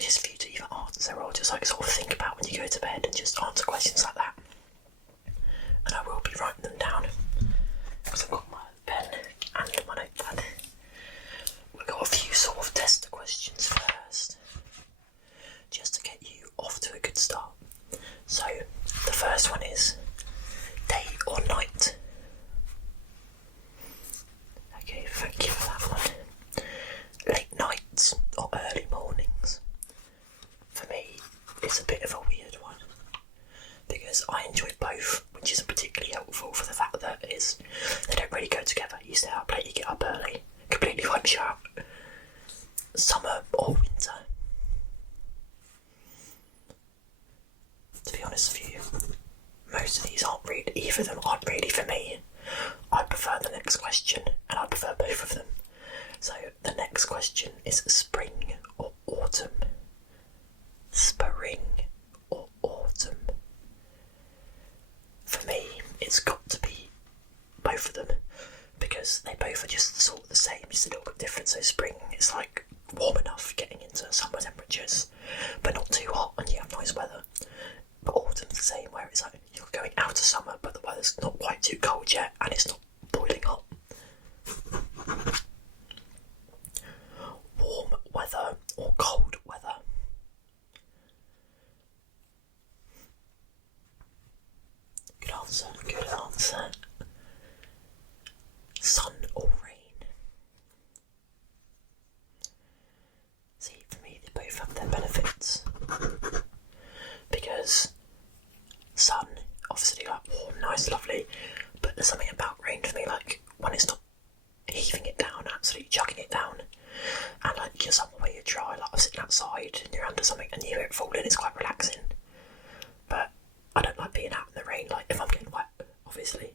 just for you to either answer or just like sort of think about when you go to bed and just answer questions like that. And I will be writing them down because I've got my pen and my notepad. We've got a few sort of tester questions first, just to get you off to a good start. So the first one is day or night. Okay, thank you for that one. Late nights or early mornings? For me, it's a bit of a weird one because I enjoy both, which isn't particularly helpful for the fact that they don't really go together. You stay up late, you get up early, completely wipes you out. Summer or winter? To be honest with you, most of these either of them aren't really for me. I prefer the next question, and I prefer both of them. So the next question is spring or autumn? Spring or autumn? For me, it's got to be both of them, because they both are just sort of the same, just a little bit different. So spring is like warm enough, getting into summer temperatures, but not too hot, and you have nice weather. But autumn's the same, where it's like you're going out of summer, but the weather's not quite too cold yet, and it's not boiling hot. Warm weather or cold weather? Good answer, good answer. Sun or rain? See, for me, they both have their benefits. Because sun, obviously, like warm, nice, lovely, but there's something about rain for me, like when it's not heaving it down, absolutely chucking it down, and like you're somewhere where you're dry, like I'm sitting outside and you're under something and you hear it falling, it's quite relaxing. But I don't like being out in the rain, like if I'm getting wet, obviously.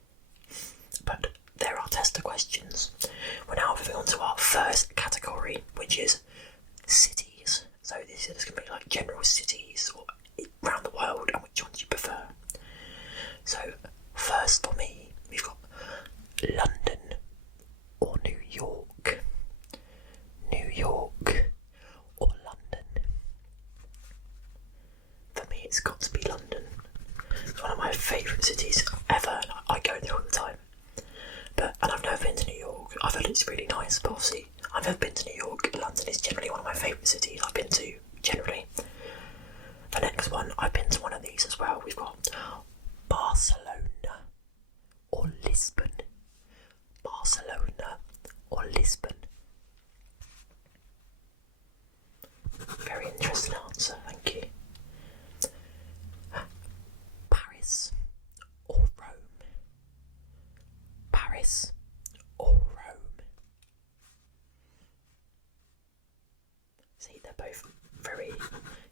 But there are tester questions. We're now moving on to our first category, which is cities. So this is going to be like general cities or around the world, and which ones you prefer. So first for me, we've got London or New York. New York or London? For me, it's got to be London. It's one of my favourite cities ever, and I go there all the time. And I've never been to New York. I've heard it's really nice, but obviously I've never been to New York. London is generally one of my favourite cities I've been to, generally. The next one, I've been to one of these as well. We've got Barcelona or Lisbon. Barcelona or Lisbon? Very interesting answer, thank you. Paris or Rome? Paris or Rome? See, they're both very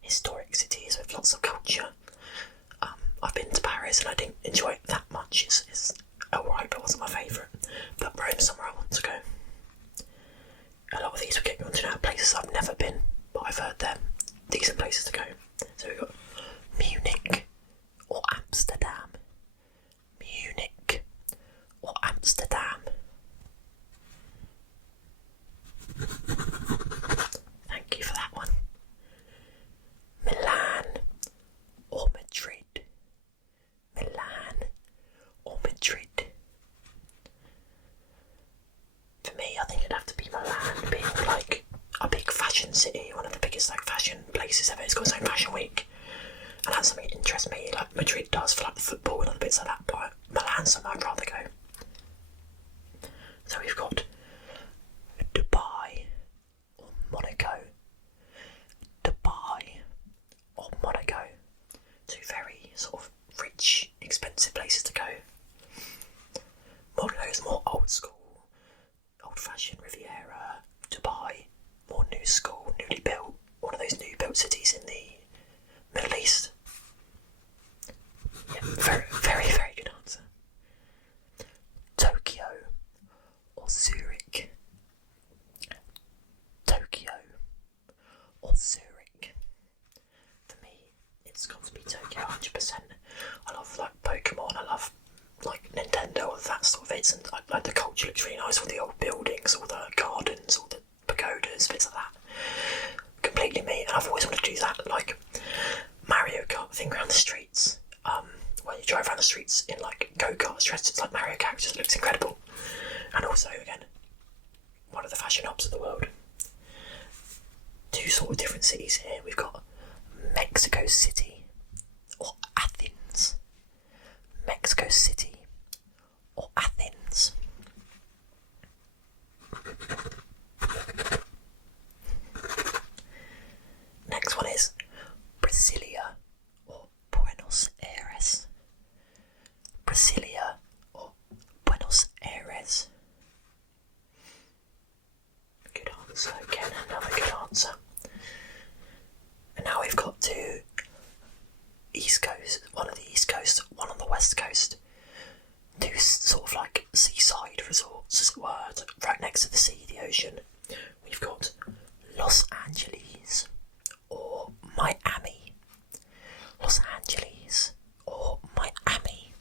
historic cities with lots of culture. I've been to Paris and I didn't enjoy it that much. It's alright, but it wasn't my favourite. But Rome's somewhere I want to go. A lot of these will get me onto now places I've never been, but I've heard they're decent places to go. So we've got Munich or Amsterdam. Munich or Amsterdam? Thank you for that one. Milan or Madrid? Milan or Madrid? For me, I think it'd have to be Milan, being like a big fashion city, one of the biggest like fashion places ever. It's got its own fashion week, and that's something that interests me, like Madrid does for like the football and other bits like that, but Milan's somewhere I'd rather go. So we've got Dubai or Monaco. Dubai or Monaco. Two very sort of rich, expensive places to go. Monaco is more old school, old-fashioned Riviera. Dubai, more new school, newly built, one of those new built cities in the Middle East. Yeah, very, very, very good answer. Tokyo or Zurich? Tokyo or Zurich? For me, it's got to be Tokyo, 100%. I love like Pokemon, I love like Nintendo, all that sort of bits, and like the culture looks really nice, all the old buildings, all the gardens, all the pagodas, bits like that. completely me, and I've always wanted to do that, like Mario Kart thing around the streets. When you drive around the streets in like go-karts dressed as like Mario characters, it looks incredible. And also, again, one of the fashion hubs of the world. Two sort of different cities here. We've got Mexico City or Athens. Mexico City or Athens. Next one is Brasilia or Buenos Aires. Brasilia or Buenos Aires. Good answer again, another good answer. And now we've got two East Coast, one on the East Coast, one on the West Coast. Two sort of like seaside resorts, as it were, right next to the sea, the ocean. We've got Los Angeles or Miami. Los Angeles or Miami.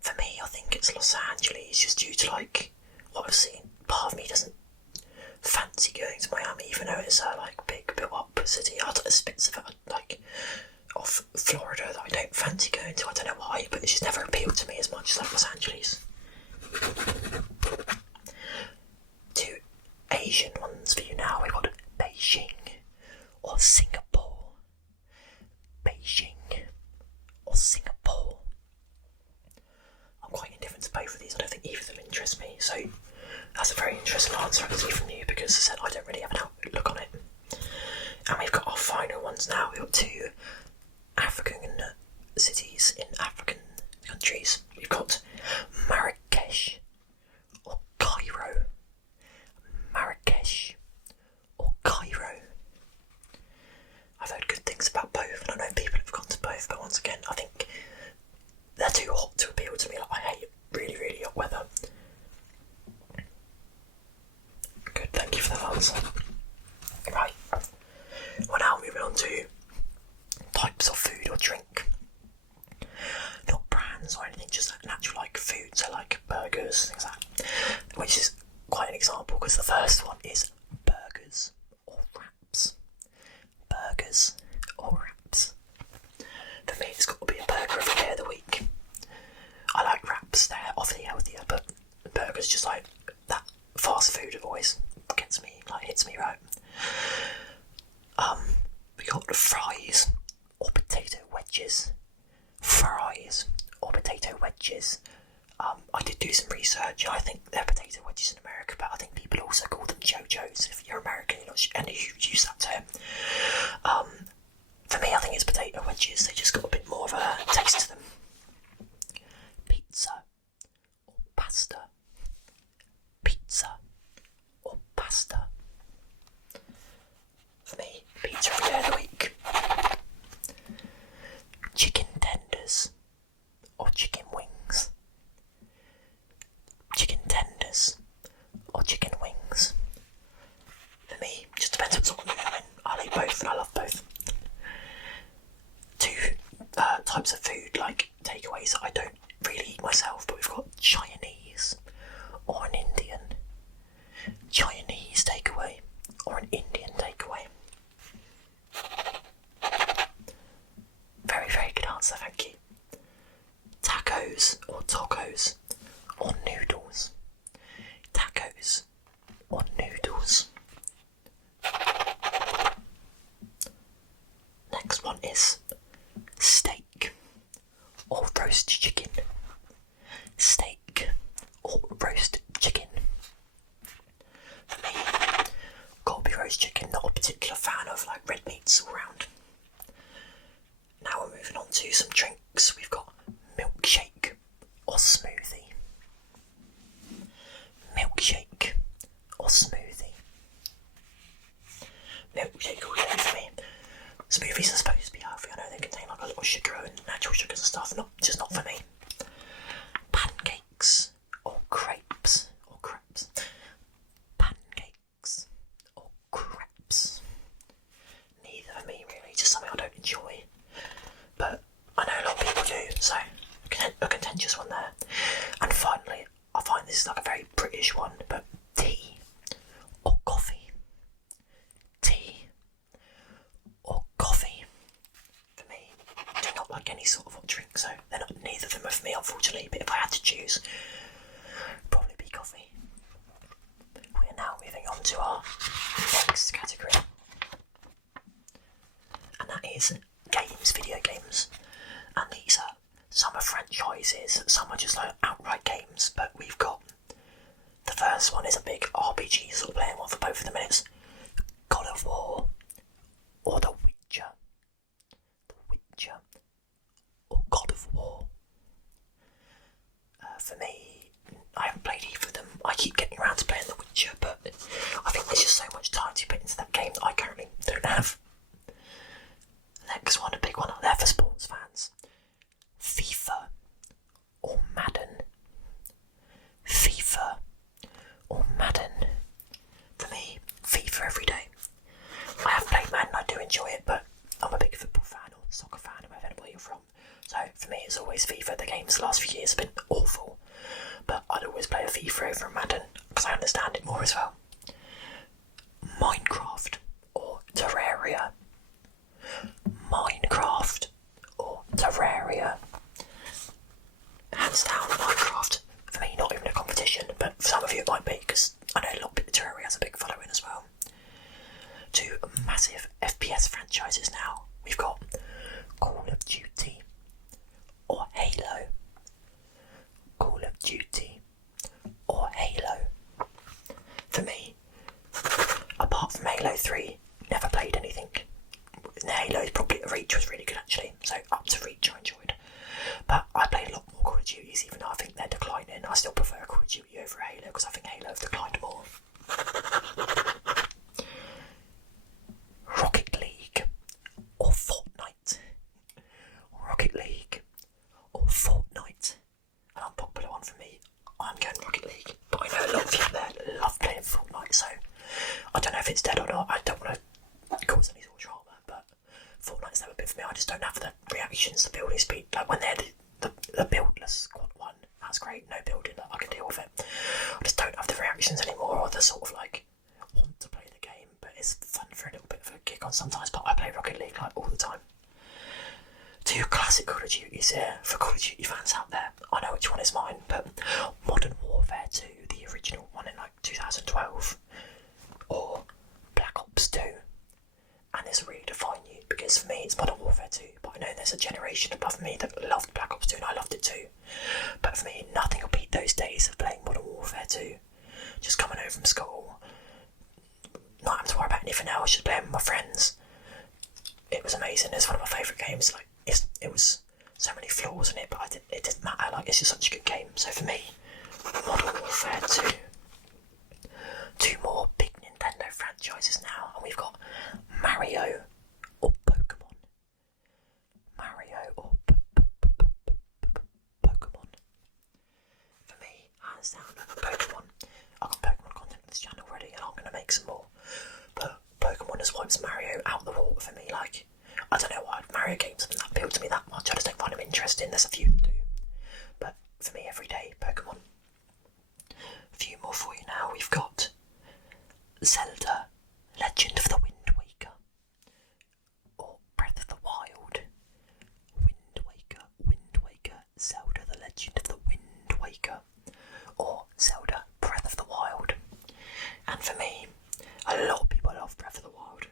For me, I think it's Los Angeles, just due to like what I've seen. Part of me doesn't fancy going to Miami, even though it's a like big built up city. There's bits of it like off Florida that I don't fancy going to. I don't know why, but it's just never appealed to me as much as like Los Angeles. Two Asian ones for you now. We've got Beijing or Singapore. Beijing or Singapore. I'm quite indifferent to both of these. I don't think either of them interest me, so that's a very interesting answer actually from you, because as I said, I don't really have an outlook on it. And we've got our final ones now. We've got two African cities in African countries. We've got Marrakesh or Cairo. Marrakesh or Cairo. I've heard good things about both, and I know people have gone to both, but once again, I think they're too hot to appeal to me. Like, I hate really, really hot weather. Good, thank you for that answer. Right, we're now moving on to types of food or drink. Not brands or anything, just an actual like food, so like burgers, things like that. Which is quite an example, because the first one is burgers or wraps. Burgers or wraps. For me, it's got to be a burger every day of the week. I like wraps, they're obviously healthier, but burgers, just like that fast food, always gets me, like hits me right. We got the fries or potato wedges. Fries or potato wedges. I did do some research. I think they're potato wedges in America, but I think people also call them Jojos if you're American and you use that term. For me, I think it's potato wedges. They just got a bit more of a taste to them. Pizza or pasta. Pizza or pasta. For me, pizza every day of the week. Chicken tenders or chicken wings. Chicken tenders or chicken wings. For me, just depends what sort of mood I'm in. I'll eat both and I love both. Two types of food, like takeaways that I don't really eat myself, but we've got Chinese or an Indian. Chinese takeaway or an Indian takeaway. Very, very good answer, thank you. Tacos or tacos or noodles. Tacos or noodles. Next one is steak or roast chicken. Steak or roast chicken. For me, gotta be roast chicken, not a particular fan of like red meats all round. Now we're moving on to some drinks. We've got milkshake or smoothie. Milkshake or smoothie. Milkshake all day for me. Smoothies are supposed to be healthy. I know they contain like a lot of sugar and natural sugars and stuff. Not for me. Pancakes or crepes or crepes. Pancakes or crepes. Neither for me really. Just something I don't enjoy. But I know a lot of people do. So a contentious one there. And finally, I find this is like a very British one, but tea or coffee. unfortunately, but if I had to choose, probably be coffee. We're now moving on to our next category, and that is games, video games. And these are, some are franchises, some are just like outright games, but we've got, the first one is a big RPG, sort of playing one for both of them, and it's God of War or The Witcher. The Witcher or God of War. For me, I haven't played either of them. I keep getting around to playing The Witcher, but I think there's just so much time to put into that game that I currently don't have. Next one, a big one out there for sports fans. FIFA or Madden. FIFA or Madden. For me, FIFA every day. I have played Madden, I do enjoy it, but I'm a big football fan or soccer fan, wherever you're from. So for me, it's always FIFA. The games the last few years have been awful, but I'd always play a FIFA over a Madden because I understand it more as well. Minecraft or Terraria. Minecraft or Terraria. Hands down, Minecraft. For me, not even a competition, but for some of you it might be, because I know a lot of Terraria has a big following as well. Two massive FPS franchises now. We've got Call of Duty or Halo. Call of Duty or Halo. For me, apart from Halo 3, never played anything. Halo's probably Reach was really good actually, so up to Reach I enjoyed. But I played a lot more Call of Duties, even though I think they're declining. I still prefer Call of Duty over Halo because I think Halo have declined more. Rocket League or Fortnite. Rocket League or Fortnite. An unpopular one for me. I'm going Rocket League, but I know a lot of you there love playing Fortnite, so I don't know if it's dead or not. I don't want to cause any sort of drama, but Fortnite's never been for me. I just don't have the reactions, the building speed. Like when they're the buildless squad one, that's great, no building, I can deal with it. I just don't have the reactions anymore, or the sort of like want to play the game, but it's fun for a little bit of a kick on sometimes. But I play Rocket League like all the time. Two classic Call of Duties here for Call of Duty fans out there. I know which one is mine, but Modern Warfare 2, the original one in like 2012, or Black Ops 2. And this will really define you, because for me it's Modern Warfare 2, but I know there's a generation above me that loved Black Ops 2 and I loved it too. But for me, nothing will beat those days of playing Modern Warfare 2. Just coming home from school, not having to worry about anything else, just playing with my friends. It was amazing. It's one of my favourite games. Like it was so many flaws in it, but it didn't matter. Like it's just such a good game. So for me, Modern Warfare 2. Two more big Nintendo franchises now, and we've got Mario or Pokemon. Mario or Pokemon. For me, hands down, Pokemon. I've got Pokemon content on this channel already, and I'm going to make some more. But Pokemon just wipes Mario out the water for me. Like, I don't know why Mario games haven't appealed to me that much. I just don't find them interesting. There's a few that do, but for me, every day, Pokemon. A few more for you now. We've got Zelda, Legend of the Wind Waker, or Breath of the Wild. Wind Waker, Zelda, the Legend of the Wind Waker, or Zelda, Breath of the Wild. And for me, a lot of people love Breath of the Wild.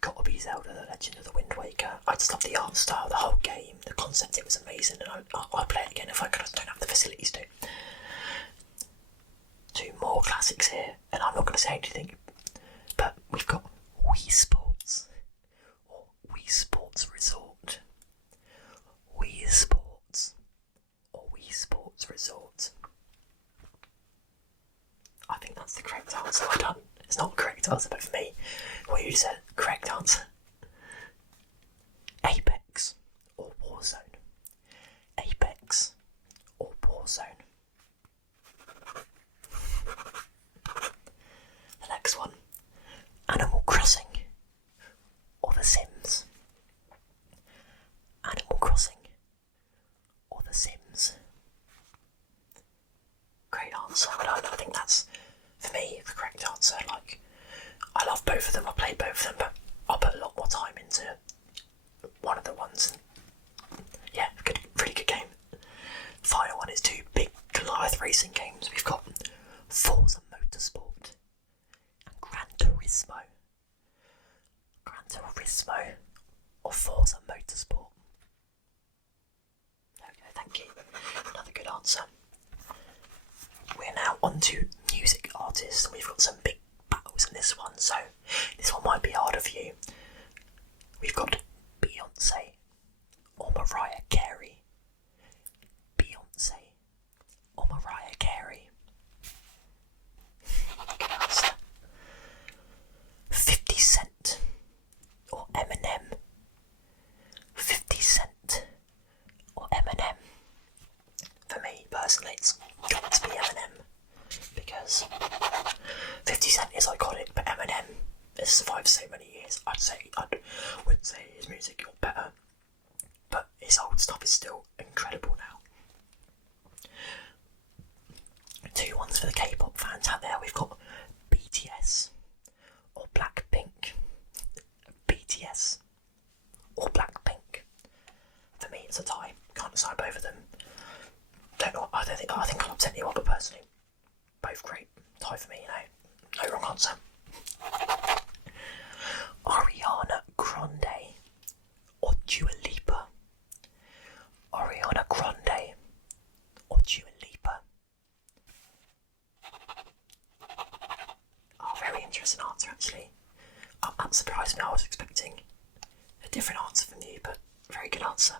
Gotta be Zelda, the Legend of the Wind Waker. I just love the art style, the whole game, the concept. It was amazing, and I'd play it again if I could. I just don't have the facilities to. Two more classics here, and I'm not going to say anything, but we've got Wii Sports or Wii Sports Resort. Wii Sports or Wii Sports Resort. I think that's the correct answer. I don't. It's not the correct answer, but for me, what you said, correct answer. Apex or Warzone. Apex or Warzone. The next one, Animal Crossing or The Sims. Animal Crossing or The Sims. Great answer, but I think that's, for me, the correct answer. Like, I love both of them, I played both of them, but I put a lot more time into one of the ones. Yeah, really good game. Turismo or Forza Motorsport? Okay, thank you. Another good answer. We're now on to music artists, and we've got some big battles in this one, so this one might be harder for you. We've got Beyonce or Mariah Carey. Beyonce or Mariah Carey. Good answer. 50 Cent or Eminem. 50 Cent or Eminem. For me, personally, it's got to be Eminem, because 50 Cent is iconic, but Eminem has survived so many years. I wouldn't say his music got better, but his old stuff is still incredible now. 2 ones for the K-pop fans out there. We've got BTS or Blackpink. BTS or Blackpink. For me, it's a tie. Can't decide both of them. I think I'll upset anyone, but personally, both great. Tie for me, no wrong answer. Ariana Grande or Dua Lipa. Ariana Grande or Dua Lipa. Oh, very interesting answer actually. That surprised me. I was expecting a different answer from you, but very good answer.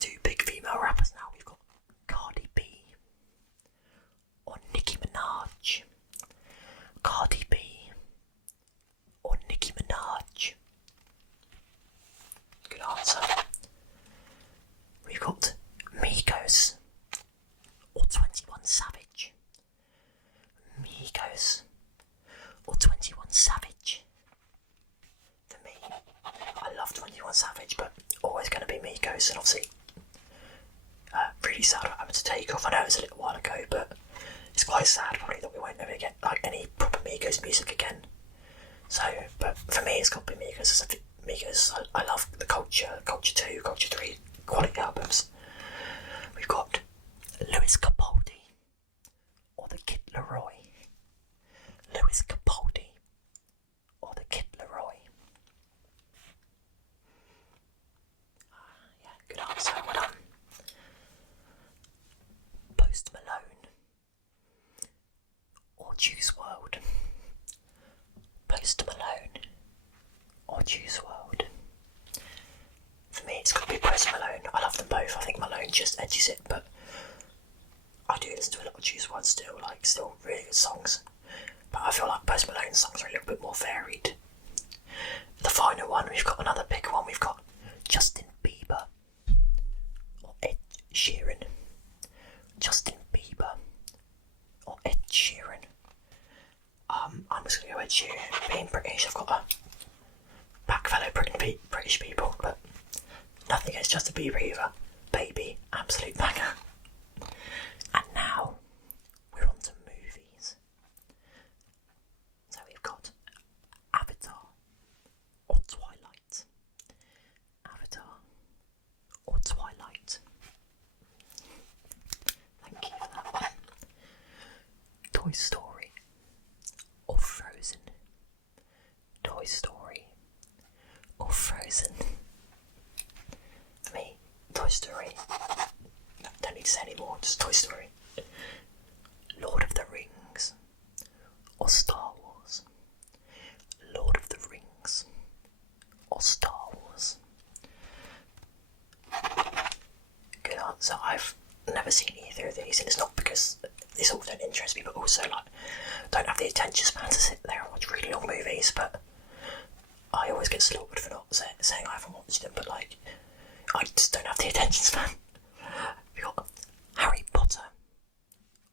2 big female rappers now. We've got Cardi B or Nicki Minaj. Cardi B or Nicki Minaj. Good answer. We've got Migos or 21 Savage. Migos or 21 Savage. For me, I love 21 Savage, but always going to be Migos, and obviously really sad what happened to Takeoff. I know it was a little while ago, but it's quite sad probably that we won't ever get any proper Migos music again. So, but for me, it's got to be Migos. Migos, I love the Culture 2, Culture 3 quality albums. We've got Lewis Capaldi or the Kid Laroi. Lewis Capaldi or the Kid Laroi. Yeah, good answer. Well done. Post Malone or Juice WRLD. Post Malone or Juice WRLD. For me, it's got to be Post Malone. I love them both. I think Malone just edges it, but I do listen to a lot of Juice WRLD still really good songs. But I feel like Post Malone's songs are a little bit more varied. The final one, we've got another big one. We've got Justin Bieber or Ed Sheeran. Justin Bieber or Ed Sheeran. I'm just going to go Ed Sheeran. Being British, I've got a pack fellow British people, but nothing against Justin Bieber either. Baby, absolute banger. And now we're on to movies. So we've got Avatar or Twilight. Avatar or Twilight. Thank you for that one. Toy Story or Frozen. Toy Story or Frozen. For me, Toy Story. Don't need to say any more, just Toy Story. Lord of the Rings or Star Wars. Lord of the Rings or Star Wars. Good answer. I've never seen either of these, and it's not because these all don't interest me, but also don't have the attention span to sit there and watch really long movies. But I always get slaughtered for not saying I haven't watched them, but I just don't have the attention span. We've got Harry Potter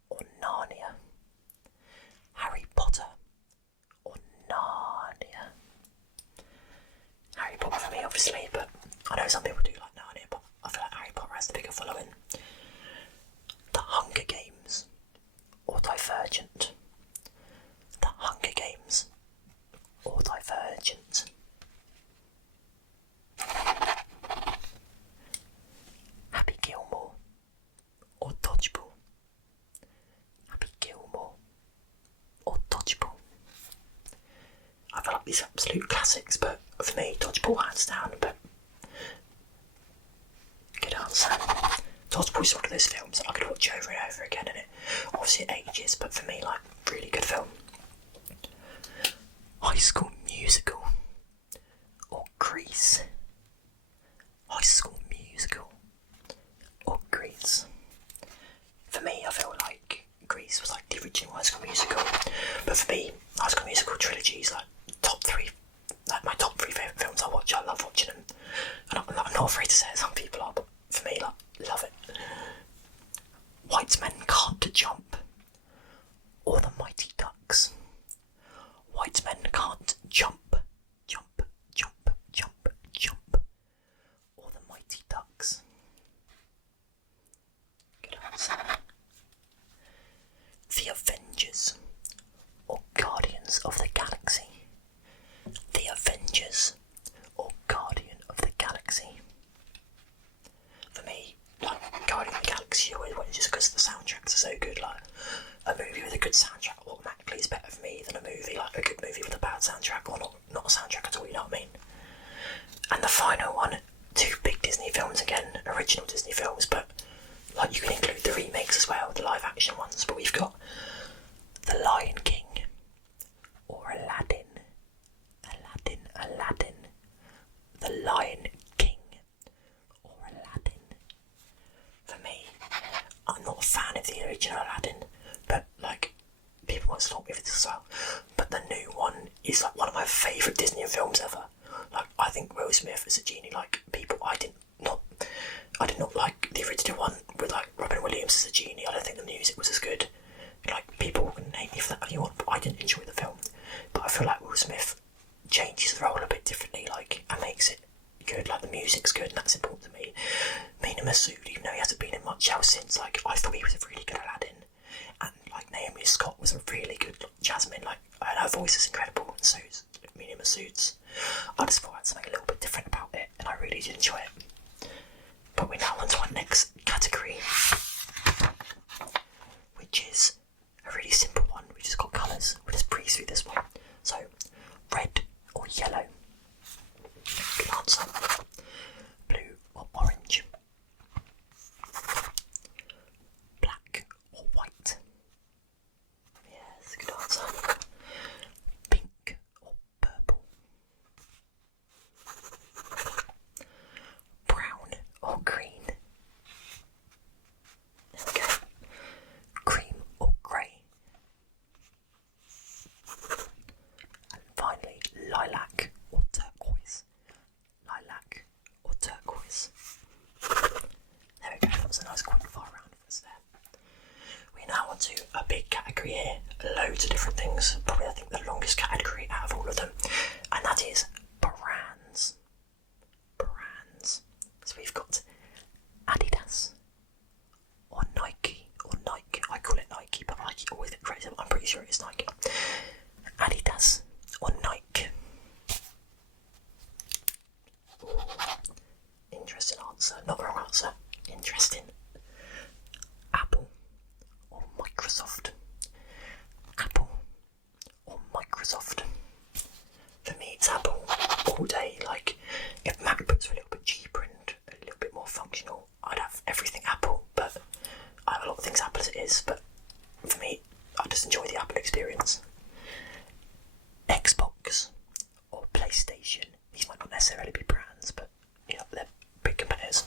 or Narnia. Harry Potter or Narnia. Harry Potter for me, obviously, but I know some people do like Narnia, but I feel like Harry Potter has the bigger following. The Hunger Games or Divergent. The Hunger Games or Divergent. Happy Gilmore or Dodgeball. Happy Gilmore or Dodgeball. I feel like these absolute classics, but for me, Dodgeball hands down. But good answer. Dodgeball is one of those films that I could watch over and over again, and it obviously it ages, but for me, like, really good film. High School Musical or Grease? High School Musical or Grease? For me, I feel like Grease was like the original High School Musical, but for me, High School Musical trilogy is like top three, like my top 3 favourite films I watch. I love watching them, and I'm not afraid to say it, some people are, but for me, like, love it. White Men Can't Jump or The Mighty Ducks? White Men Can't Jump, jump, jump, jump, jump, or The Mighty Ducks? Good answer. The Avengers or Guardians of the Galaxy? The Avengers or Guardian of the Galaxy? For me, like, Guardian of the Galaxy always wins just because the soundtracks are so good. Like, a movie with a good soundtrack automatically is better for me than a movie, like a good movie with a bad soundtrack, or not a soundtrack at all, you know what I mean? And the final one, 2 big Disney films again, original Disney films, but like, you can include the remakes as well, the live action ones, but we've got The Lion King or Aladdin? Aladdin. The Lion King or Aladdin? For me, I'm not a fan of the original Aladdin, but like, people might slot me with this as well, but the new one is like one of my favourite Disney films ever. Like, I think Will Smith as a genie, like, people, I did not like the original one with like Robin Williams as a genie. I don't think the music was as good. Like, people can hate me for that if you want, but I didn't enjoy the film. But I feel like Will Smith changes the role a bit differently, like, and makes it good. Like, the music's good, and that's important to me. Mina Masood, even though he hasn't been in much else since, like, I thought he was a really good Aladdin, and like Naomi Scott was a really good Jasmine. Like, her voice is incredible, and so is Mina Masood's. I just thought I had something a little bit different about it, and I really did enjoy it. But we're now on to our next category, which is a really simple one. We've just got colours. We'll just breeze through this one. So, red or yellow? Good answer. Blue or orange? Black or white? Yes, good answer. Pink or purple? Brown or green? There we go. Cream or grey? And finally, lilac or turquoise? Lilac or turquoise? There we go, that was a nice quick fire round for us there. We're now on to a big category here, loads of different things, probably I think the longest category out of all of them, and that is brands. Brands. So we've got Adidas or Nike, I call it Nike, but I always get crazy, I'm pretty sure it's Nike. Adidas or Nike? Ooh. Interesting answer, not the wrong answer. Interesting. Apple or Microsoft? Apple or Microsoft? For me, it's Apple all day. Like, if MacBooks were a little bit cheaper and a little bit more functional, I'd have everything Apple, but I have a lot of things Apple as it is, but for me, I just enjoy the Apple experience. Xbox or PlayStation? These might not necessarily be brands, but you know, they're big competitors.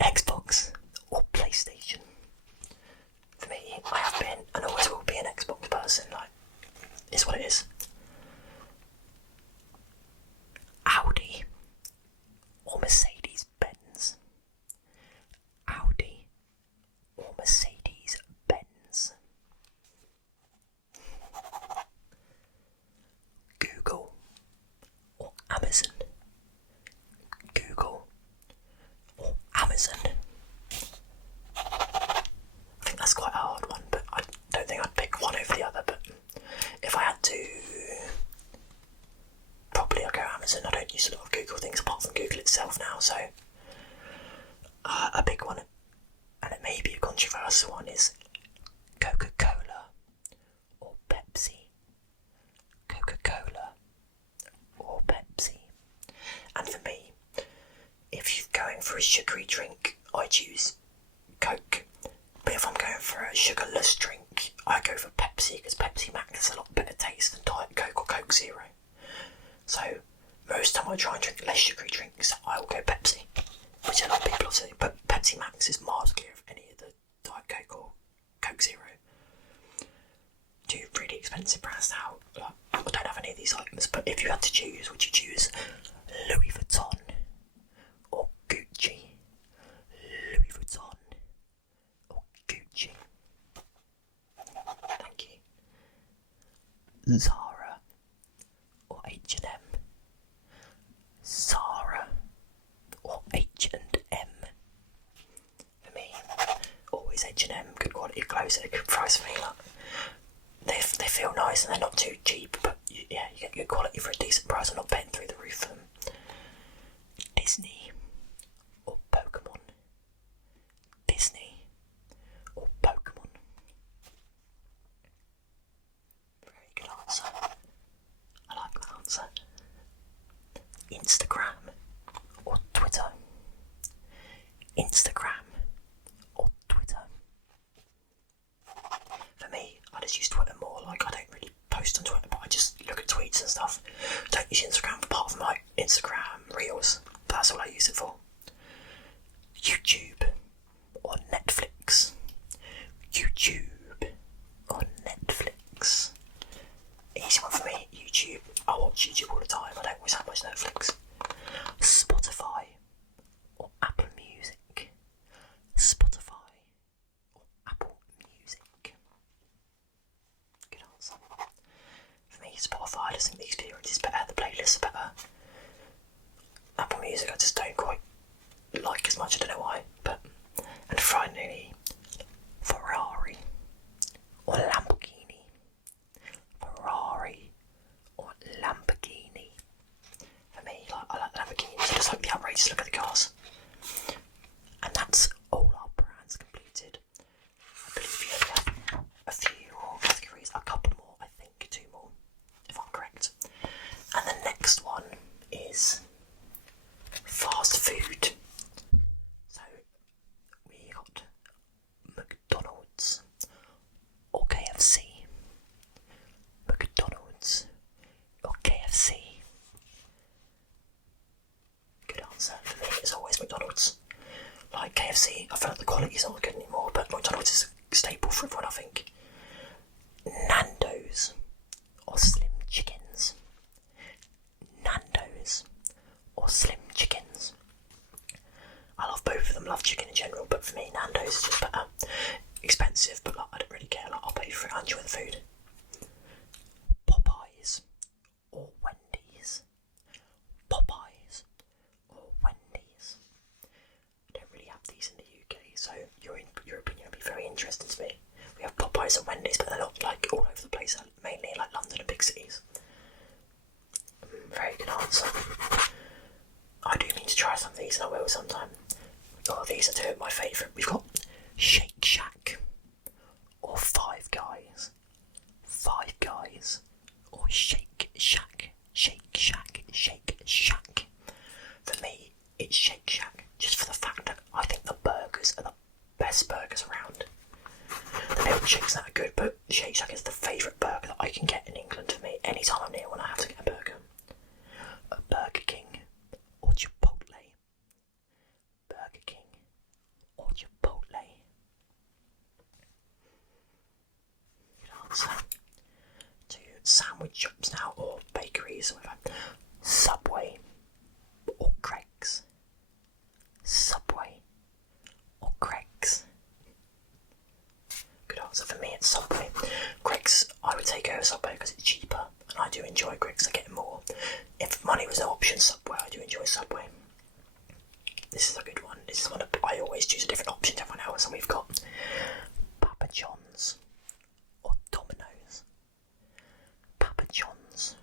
Xbox or PlayStation? For me, I have been and always will be an Xbox person. Like, it's what it is. Audi or Mercedes Benz? Audi or Mercedes Benz? Google or Amazon? Google or Amazon? I think that's quite a hard one, but I don't think I'd pick one over the other, but if I had to, probably I'd go Amazon. I don't use a lot of Google things apart from Google itself now, so a big one, and it may be a controversial one, is Coca-Cola or Pepsi? Coca-Cola a sugary drink, I choose Coke. But if I'm going for a sugarless drink, I go for Pepsi, because Pepsi Max has a lot better taste than Diet Coke or Coke Zero. So most of the time I try and drink less sugary drinks, I will go Pepsi, which a lot of people will say, but Pepsi Max is miles clear of any of the Diet Coke or Coke Zero. Two really expensive brands now. I don't have any of these items, but if you had to choose, would you choose Louis Vuitton or Gucci? Louis Vuitton or Gucci? Thank you. Zara or H&M? Zara or H&M? For me, always H&M. Good quality clothes at a good price for me. They feel nice and they're not too cheap, but yeah, you get good quality for a decent price. I'm not betting through the roof for them. Disney or Pokemon? Disney or Pokemon? Very good answer. I like that answer. Instagram or Twitter? Instagram or Twitter? For me, I just use Twitter more. Like, I don't really post on Twitter, but I just look at tweets and stuff. Don't use Instagram apart from my Instagram reels. That's all I use it for. YouTube or Netflix? YouTube or Netflix? Easy one for me. YouTube. I watch YouTube all the time. I don't always have much Netflix. Spotify or Apple Music? Spotify or Apple Music? Good answer. For me, Spotify, I just think the experience is better, the playlists are better. Apple Music I just don't quite like as much, I don't know why. But, and finally, Ferrari or Lamborghini? Ferrari or Lamborghini? For me, I like the Lamborghinis, I just like the outrageous look of the cars. And that's all our brands completed. I believe you only have a few more categories, a couple more, I think, 2 more, if I'm correct. And the next one is fast food. So we got McDonald's or KFC. McDonald's or KFC? Good answer. For me, it's always McDonald's. Like KFC, I feel like the quality's not good anymore, but McDonald's is a staple for everyone, I think. Nando's or Slim Chickens? Nando's or Slim Chickens? I love both of them, love chicken in general, but for me, Nando's is just better. Expensive, but like, I don't really care, like, I'll pay for it, I enjoy the food. Popeyes or Wendy's? Popeyes or Wendy's? I don't really have these in the UK, so your opinion will be very interesting to me. We have Popeyes and Wendy's, but they're not like all over the place, mainly like London and big cities. Very good answer. I do mean to try some of these, and I will sometime. Oh, these are 2 of my favourite. We've got Shake Shack or Five Guys? Five Guys or Shake Shack? Shake Shack, Shake Shack. For me, it's Shake Shack, just for the fact that I think the burgers are the best burgers around. The milkshakes that are good, but Shake Shack is the favourite burger that I can get in England for me. Anytime I'm near one, I have to get a burger. A Burger King or Chipotle? Burger King or Chipotle? Good answer. To sandwich shops now, or bakeries, or whatever. Subway or Greggs? Subway or Greggs? Good answer. For me, it's Subway. Greggs, I would take over Subway because it's cheaper, and I do enjoy Greggs. I get more. If money was no option, Subway, I do enjoy Subway. This is a good one. This is one I always choose a different option to everyone else, and we've got Papa John's or Domino's? Papa John's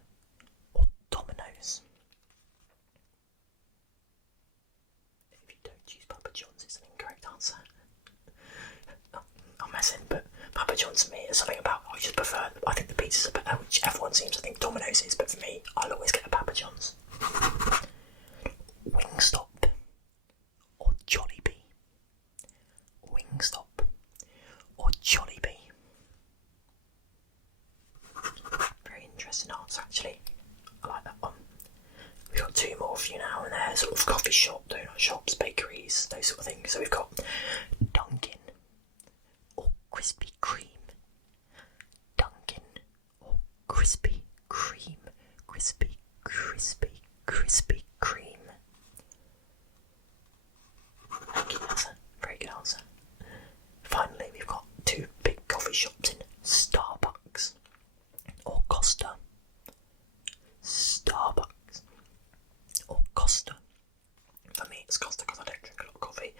or Domino's? If you don't choose Papa John's, it's an incorrect answer. I'm messing, but Papa John's for me is something about, I just prefer, I think the pizzas are better, which everyone seems to think Domino's is, but for me, I'll always get a Papa John's. Wingstop or sort of coffee shop, donut shops, bakeries, those sort of things. So we've got Dunkin' or Krispy Kreme. Dunkin' or Krispy Kreme. Krispy Kreme. Very good answer. Finally, we've got two big coffee shops in Starbucks or Costa. Starbucks or Costa. For me, it's Costa because I don't drink a lot of coffee,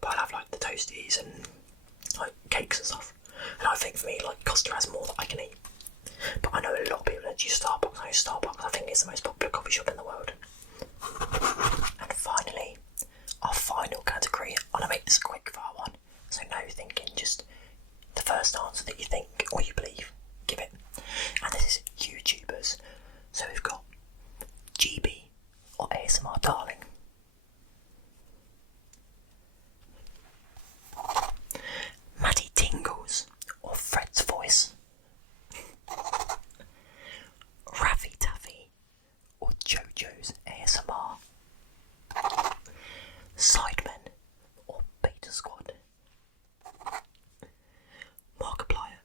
but I have like the toasties and like cakes and stuff. And I think for me, like Costa has more that I can eat. But I know a lot of people that use Starbucks. I know Starbucks, I think, is the most popular coffee shop in the world. And finally, our final category. I'm gonna make this a quick fire one, so no thinking, just the first answer that you think or you believe, give it. And this is YouTubers. So we've got GB or ASMR Darling, Maddie Tingles or Fred's Voice, Raffy Taffy or JoJo's ASMR, Sidemen or Beta Squad, Markiplier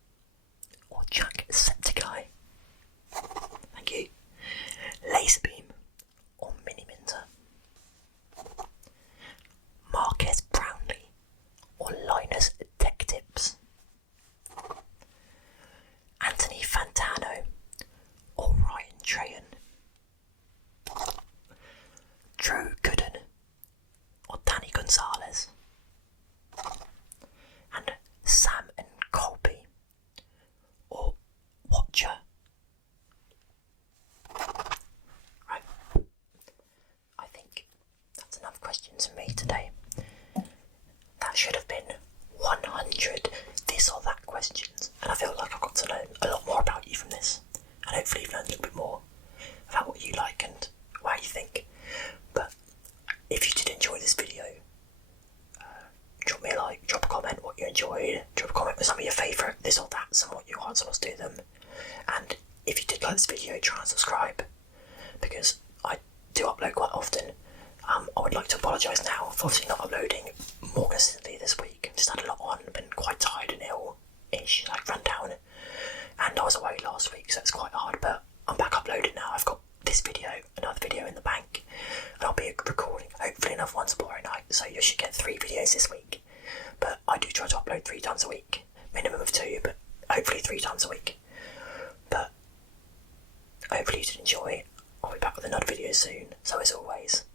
or Jacksepticeye. Thank you. Laserbeam or Mini Minter, Marquez Brownlee or Linus Tech Tips, Anthony Fantano or Ryan Trahan, Drew Gooden or Danny Gonzalez, and Sam and Colby or Watcher. Right, I think that's enough questions for me today. That should have been 100 this or that questions, and I feel like I've got to learn a lot more about you from this, and hopefully you've learned a little bit more about what you like and how you think. But if you did enjoy this video, drop me a like, drop a comment what you enjoyed, drop a comment with some of your favourite this or that's and what you want us to do them. And if you did like this video, try and subscribe, because I do upload quite often. I would like to apologise now for obviously not uploading more consistently this week. I've just had a lot on, been quite tired and ill-ish, like run down, and I was away last week, so it's quite hard, but I'm back uploading now. I've got this video, another video in the bank, and I'll be recording hopefully another one tomorrow night, so you should get 3 videos this week. But I do try to upload 3 times a week, minimum of 2, but hopefully 3 times a week. But hopefully you did enjoy. I'll be back with another video soon, so as always,